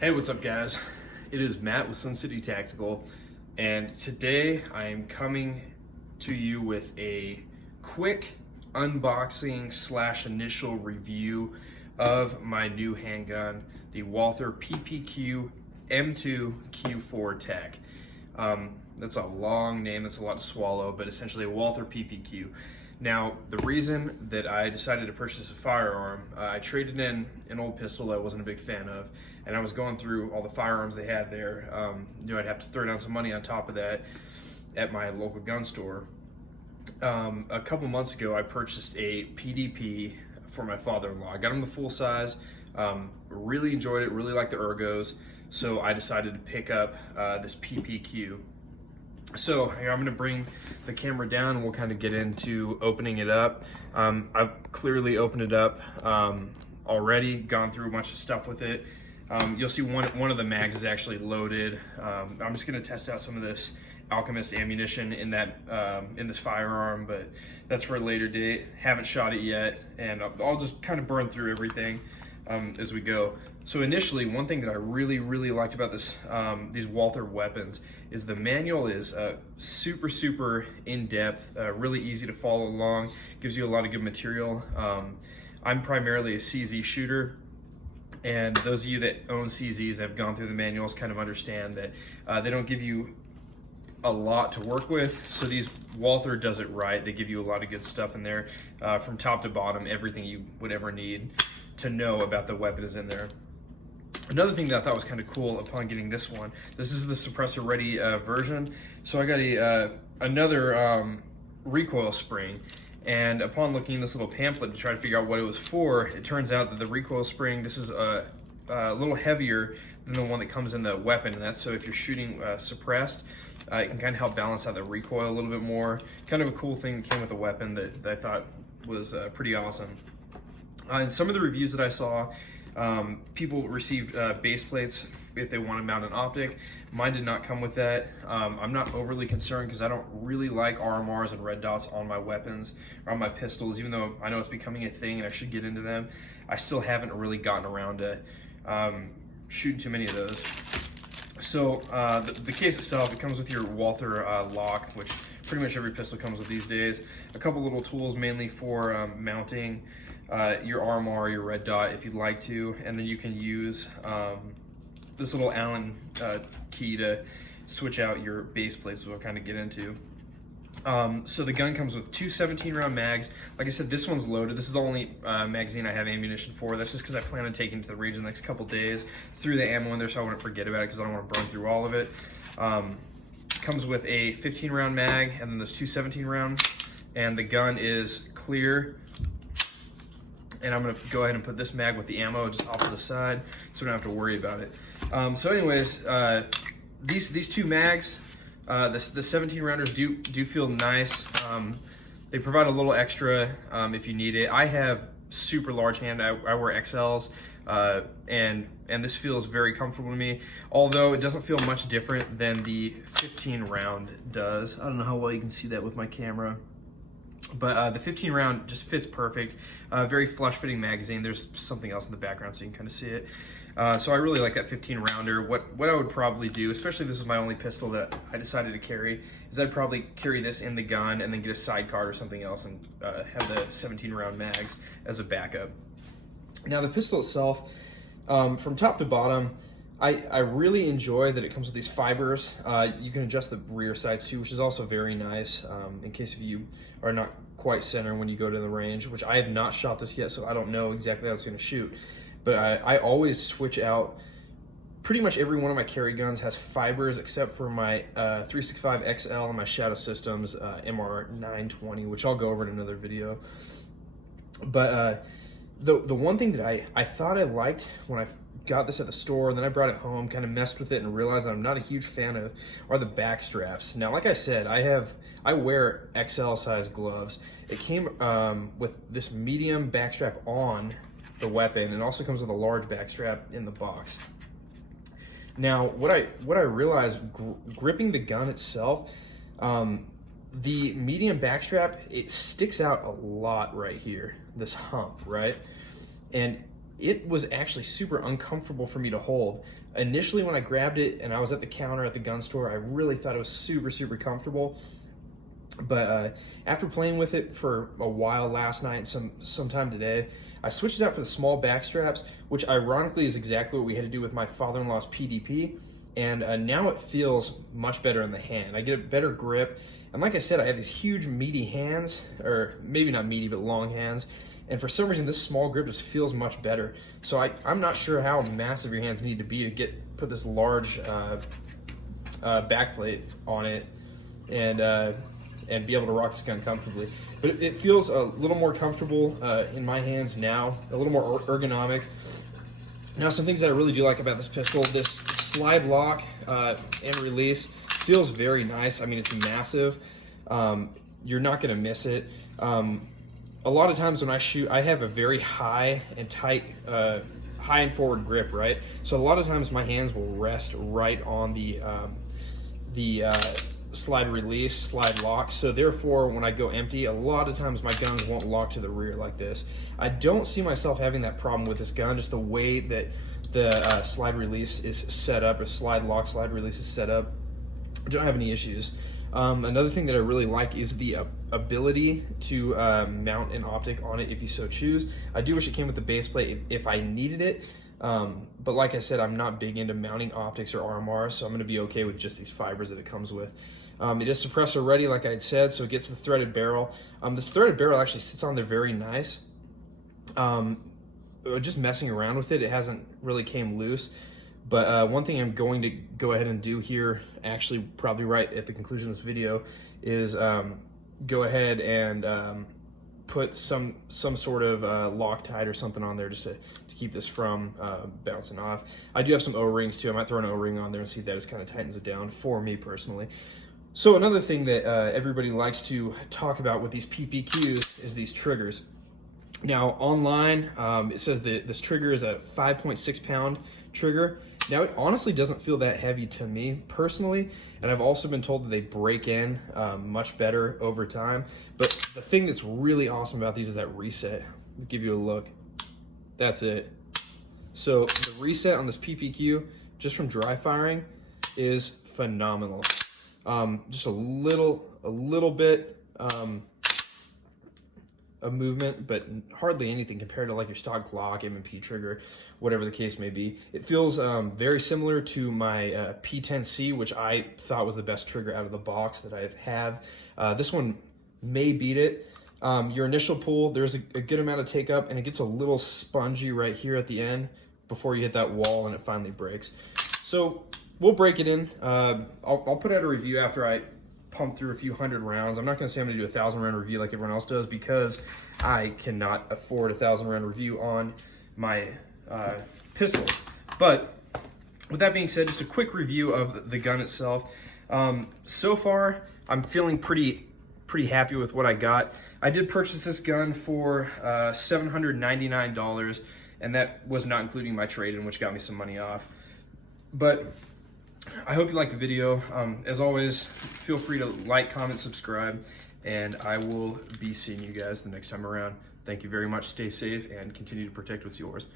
Hey, what's up guys? It is Matt with Sun City Tactical, and today I am coming to you with a quick unboxing / initial review of my new handgun, the Walther PPQ M2 Q4 Tech. That's a long name, that's a lot to swallow, but essentially a Walther PPQ. Now, the reason that I decided to purchase a firearm, I traded in an old pistol that I wasn't a big fan of, and I was going through all the firearms they had there. I'd have to throw down some money on top of that at my local gun store. A couple months ago, I purchased a PDP for my father-in-law. I got him the full size, really enjoyed it, really liked the ergos, so I decided to pick up this PPQ. So here, I'm going to bring the camera down and we'll kind of get into opening it up. I've clearly opened it up already, gone through a bunch of stuff with it. You'll see one of the mags is actually loaded. I'm just going to test out some of this Alchemist ammunition in this firearm, but that's for a later date. Haven't shot it yet, and I'll just kind of burn through everything as we go. So initially, one thing that I really liked about these Walther weapons is the manual is super in-depth, really easy to follow along, gives you a lot of good material. I'm primarily a CZ shooter, and those of you that own CZs that have gone through the manuals kind of understand that they don't give you a lot to work with. So these Walther does it right. They give you a lot of good stuff in there, from top to bottom. Everything you would ever need to know about the weapon is in there. Another thing that I thought was kind of cool upon getting this one, this is the suppressor ready version. So I got another recoil spring, and upon looking in this little pamphlet to try to figure out what it was for, it turns out that the recoil spring, this is a little heavier than the one that comes in the weapon, and that's so if you're shooting suppressed, it can kind of help balance out the recoil a little bit more. Kind of a cool thing that came with the weapon that I thought was pretty awesome. In some of the reviews that I saw, people received base plates if they want to mount an optic. Mine did not come with that. I'm not overly concerned because I don't really like RMRs and red dots on my weapons or on my pistols, even though I know it's becoming a thing and I should get into them. I still haven't really gotten around to shooting too many of those. So the case itself, it comes with your Walther lock, which pretty much every pistol comes with these days. A couple little tools mainly for mounting your RMR or your red dot if you'd like to, and then you can use this little Allen key to switch out your base plates, which we'll kind of get into. So the gun comes with two 17-round mags. Like I said, this one's loaded. This is the only magazine I have ammunition for. That's just because I plan on taking it to the range in the next couple days. Threw the ammo in there so I wouldn't forget about it because I don't want to burn through all of it. Comes with a 15-round mag, and then there's two 17-round, and the gun is clear. And I'm going to go ahead and put this mag with the ammo just off to the side so we don't have to worry about it. So anyways, these two mags, the 17 rounders do feel nice. They provide a little extra if you need it. I have super large hand. I wear XLs, and this feels very comfortable to me, although it doesn't feel much different than the 15 round does. I don't know how well you can see that with my camera. But the 15 round just fits perfect. Very flush fitting magazine. There's something else in the background so you can kind of see it. So I really like that 15 rounder. What I would probably do, especially if this is my only pistol that I decided to carry, is I'd probably carry this in the gun and then get a sidecar or something else and have the 17 round mags as a backup. Now the pistol itself, from top to bottom, I really enjoy that it comes with these fibers. You can adjust the rear sights too, which is also very nice in case if you are not quite center when you go to the range, which I have not shot this yet, so I don't know exactly how it's going to shoot. But I always switch out. Pretty much every one of my carry guns has fibers except for my 365 XL and my Shadow Systems MR920, which I'll go over in another video. But the one thing that I thought I liked when I got this at the store and then I brought it home, kind of messed with it and realized that I'm not a huge fan of, are the back straps. Now, like I said, I wear XL size gloves. It came with this medium back strap on the weapon, and also comes with a large back strap in the box. Now, what I realized gripping the gun itself, the medium back strap, it sticks out a lot right here, this hump, right? And it was actually super uncomfortable for me to hold. Initially, when I grabbed it and I was at the counter at the gun store, I really thought it was super comfortable. But after playing with it for a while last night, sometime today, I switched it out for the small back straps, which ironically is exactly what we had to do with my father-in-law's PDP. And now it feels much better in the hand. I get a better grip. And like I said, I have these huge meaty hands, or maybe not meaty, but long hands. And for some reason, this small grip just feels much better. So I'm not sure how massive your hands need to be to put this large backplate on it and be able to rock this gun comfortably. But it feels a little more comfortable in my hands now, a little more ergonomic. Now, some things that I really do like about this pistol, this slide lock and release feels very nice. I mean, it's massive. You're not gonna miss it. A lot of times when I shoot, I have a very high and tight, high and forward grip, right? So a lot of times my hands will rest right on the slide release, slide lock. So therefore, when I go empty, a lot of times my guns won't lock to the rear like this. I don't see myself having that problem with this gun, just the way that the slide release is set up, or slide lock, slide release is set up. I don't have any issues. Another thing that I really like is the ability to mount an optic on it if you so choose. I do wish it came with the base plate if I needed it, but like I said, I'm not big into mounting optics or RMRs, so I'm going to be okay with just these fibers that it comes with. It is suppressor ready, like I had said, so it gets the threaded barrel. This threaded barrel actually sits on there very nice. Just messing around with it, it hasn't really came loose. But one thing I'm going to go ahead and do here, actually probably right at the conclusion of this video, is go ahead and put some sort of Loctite or something on there just to keep this from bouncing off. I do have some O-rings too. I might throw an O-ring on there and see if that just kind of tightens it down for me personally. So another thing that everybody likes to talk about with these PPQs is these triggers. Now online, it says that this trigger is a 5.6 pound trigger. Now it honestly doesn't feel that heavy to me personally, and I've also been told that they break in much better over time. But the thing that's really awesome about these is that reset. I'll give you a look. That's it. So the reset on this PPQ, just from dry firing, is phenomenal. Just a little bit of movement, but hardly anything compared to like your stock Glock, M&P trigger, whatever the case may be. It feels very similar to my P10C, which I thought was the best trigger out of the box that I have. This one may beat it. Your initial pull, there's a good amount of take up, and it gets a little spongy right here at the end before you hit that wall and it finally breaks. So we'll break it in. I'll put out a review after I pump through a few hundred rounds. I'm not going to say I'm going to do a 1,000 round review like everyone else does, because I cannot afford a 1,000 round review on my pistols. But with that being said, just a quick review of the gun itself. So far, I'm feeling pretty happy with what I got. I did purchase this gun for $799, and that was not including my trade-in, which got me some money off. But I hope you liked the video. As always, feel free to like, comment, subscribe, and I will be seeing you guys the next time around. Thank you very much. Stay safe and continue to protect what's yours.